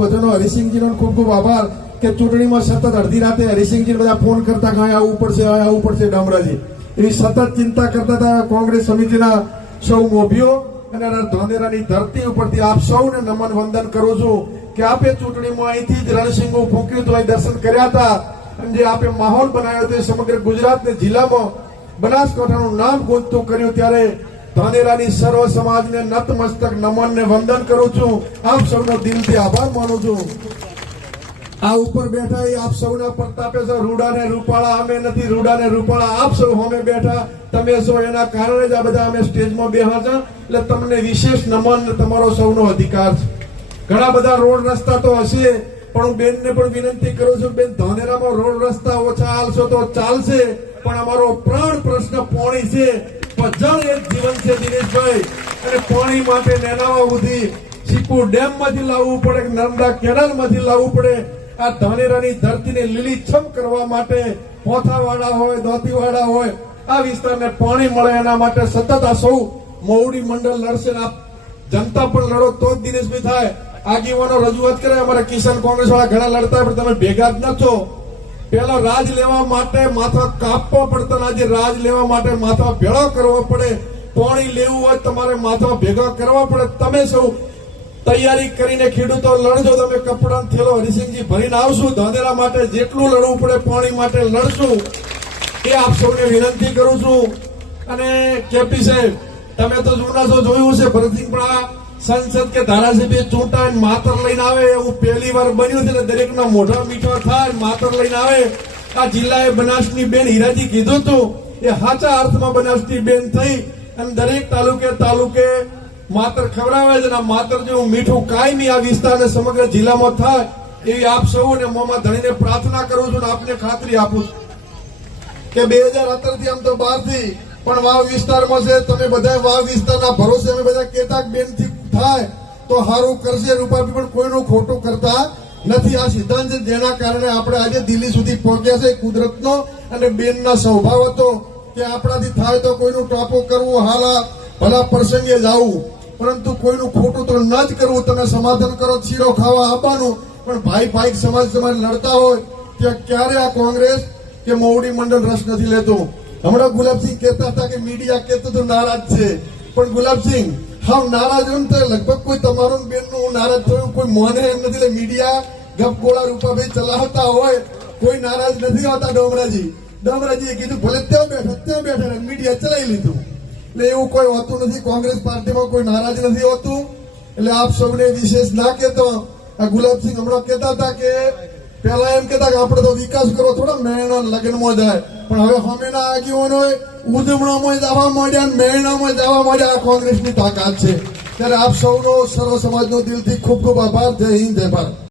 બધાનો હરિસિંહજીનો ખૂબ ખૂબ આભાર કે ચૂંટણીમાં સતત અડધી રાતે હરિસિંહજી બધા ફોન કરતા કે અહીં આવવું પડશે ડામરાજી એવી સતત ચિંતા કરતા હતા કોંગ્રેસ સમિતિના સૌ મોભીઓ અને ધાનેરાની ધરતી ઉપરથી આપ સૌને નમન વંદન કરું છું કે આપે ચૂંટણીમાં અહીંથી જ રણસિંગો ફૂંક્યું હતું, અહીં દર્શન કર્યા હતા અને જે આપે માહોલ બનાવ્યો હતો સમગ્ર ગુજરાતને જિલ્લામાં બનાસકાંઠાનું નામ ગુંજતું કર્યું ત્યારે ધાનેરાની સર્વ સમાજને નતમસ્તક નમન ને વંદન કરું છું. આપ સૌનો દિલથી આભાર માનું છું. આ ઉપર બેઠા એ આપ સૌના પ્રતાપે છો. રૂડા ને રૂપાળા અમે નથી, રૂડા ને રૂપાળા આપ સૌ અમે બેઠા તમે છો, એના કારણે જ આ બધા અમે સ્ટેજમાં બેઠા છે. એટલે તમને વિશેષ નમન તમારો સૌનો અધિકાર છે. ઘણા બધા રોડ રસ્તા તો હશે પણ હું બેનને પણ વિનંતી કરું છું બેન, ધાનેરામાં રોડ રસ્તા ઓછા હાલશો તો ચાલશે પણ અમારો પ્રાણ પ્રશ્ન પાણી છે. જળ એક જીવન છે દિનેશભાઈ, અને પાણી માટે નેનાવા સુધી સિક્કુ ડેમ માંથી લાવવું પડે, નર્મદા કેનાલ માંથી લાવવું પડે. આ ધાનેરાની ધરતીને લીલીછમ કરવા માટે પોથાવાળા હોય, દોતીવાળા હોય, આ વિસ્તારને પાણી મળે એના માટે સતત આ સૌ મોવડી મંડળ લડશે. આ જનતા પણ લડો તો જ દિનેશભાઈ થાય. આગેવાનો રજૂઆત કરે અમારા કિસાન કોંગ્રેસ વાળા ઘણા લડતા પણ તમે ભેગા જ નતો. પેલા રાજ લેવા માટે માથા કાપવા પડતા, આજે રાજ લેવા માટે માથા ભેળો કરવો પડે. પાણી લેવું હોય તમારે માથા ભેગા કરવા પડે. તમે સૌ તૈયારી કરીને ખેડૂતો લડજો. તમે કપડા થેલો હરિસિંહજી ભરીને આવશું. ધાનેરા માટે જેટલું લડવું પડે પાણી માટે લડશું એ આપ સૌને વિનંતી કરું છું. અને કેપી સાહેબ તમે તો જૂના છો, જોયું છે ભરતસિંહ પણ આ સંસદ કે ધારાસભ્ય ચૂંટાય માતર લઈને આવે એવું પહેલી વાર બન્યું છે. દરેકના મોઢા મીઠા થાય માતર લઈને આવે. આ જિલ્લાએ બનાસની બેન હીરાજી કીધું હતું એ સાચા અર્થમાં બનાસની બેન થઈ અને દરેક તાલુકે માતર ખવડાવે છે. માતર જેવું મીઠું કાયમી આ વિસ્તારને સમગ્ર જિલ્લામાં થાય એવી આપ સૌને મોંમાં ધણીને પ્રાર્થના કરું છું. આપને ખાતરી આપું છું કે 2017 થી આમ તો 12 થી પણ વાવ વિસ્તારમાં છે. તમે બધા વાવ વિસ્તારના ભરોસે અમે બધા કેતા બેન થી થાય તો સારું કરશે. રૂપાપી પણ કોઈનું ખોટું કરતા નથી. આ સિદ્ધાંત છે જેના કારણે આપણે આજે દિલ્હી સુધી પહોંચ્યા છે. કુદરતનો અને બેનના સ્વભાવ હતો કે આપણાથી થાય તો કોઈનું ટાપો કરવું, હાલા ભલા પ્રસંગે જવું, પરંતુ કોઈનું ખોટું તો ન જ કરવું. તમે સમાધાન કરો, શીરો ખાવા આપવાનું, પણ ભાઈ સમાજ લડતા હોય ત્યાં ક્યારે આ કોંગ્રેસ કે મોવડી મંડળ રસ નથી લેતું. હમણાં ગુલાબસિંહ કહેતા હતા કે મીડિયા કહેતું તો નારાજ છે, પણ ગુલાબસિંહ હા નારાજ એમ તો લગભગ કોઈ તમારું બેનનું નારાજ થયું કોઈ મોને એમ નથી. એટલે મીડિયા ગપગોળા રૂપાભાઈ ચલાવતા હોય કોઈ નારાજ નથી હોતા. ડોમરાજીએ કીધું ભલે ત્યાં બેઠા મીડિયા ચલાવી લીધું. એટલે એવું કોઈ હોતું નથી. કોંગ્રેસ પાર્ટીમાં કોઈ નારાજ નથી હોતું. એટલે આપ સૌને વિશેષ ના કહેતો. આ ગુલાબસિંહ હમણાં કહેતા હતા કે પેલા એમ કહેતા કે આપણે તો વિકાસ કરો, થોડા મેળના લગ્નમાં જાય, પણ હવે સામેના આગેવાનો ઉજવણામાં જવા માંડ્યા, મેળામાં જવા માંડ્યા. આ કોંગ્રેસની તાકાત છે. ત્યારે આપ સૌનો સર્વ સમાજનો દિલથી ખૂબ ખૂબ આભાર. જય હિન્દ, જય ભારત.